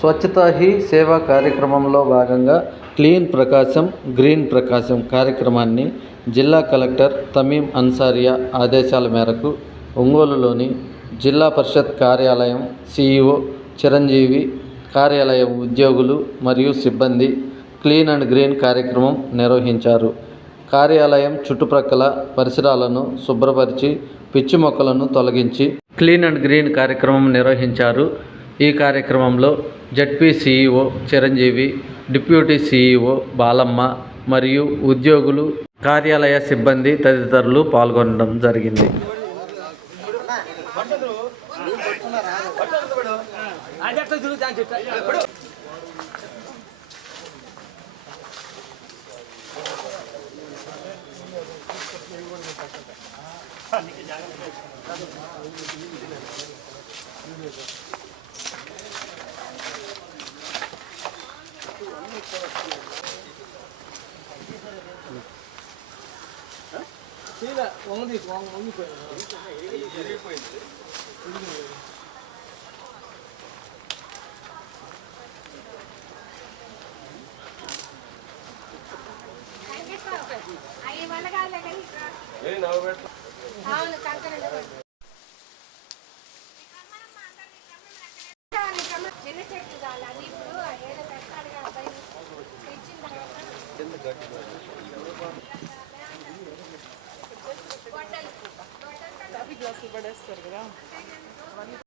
స్వచ్ఛతా he సేవా కార్యక్రమంలో భాగంగా క్లీన్ ప్రకాశం గ్రీన్ ప్రకాశం కార్యక్రమాన్ని జిల్లా కలెక్టర్ తమీం అన్సారియా ఆదేశాల మేరకు ఒంగోలులోని జిల్లా పరిషత్ కార్యాలయం సిఇఓ చిరంజీవి కార్యాలయం ఉద్యోగులు మరియు సిబ్బంది క్లీన్ అండ్ గ్రీన్ కార్యక్రమం నిర్వహించారు. కార్యాలయం చుట్టుప్రక్కల పరిసరాలను శుభ్రపరిచి పిచ్చి మొక్కలను తొలగించి క్లీన్ అండ్ గ్రీన్ కార్యక్రమం నిర్వహించారు. ఈ కార్యక్రమంలో ZP CEO Chiranjeevi deputy CEO Balamma మరియు ఉద్యోగులు కార్యాలయ సిబ్బంది తదితరులు పాల్గొనడం జరిగింది. అవి వండగాలే కానీ అవును కంకణ చిన్న చెట్టు కావాలి తర్వాత గొడ్డలి. గొడ్డలి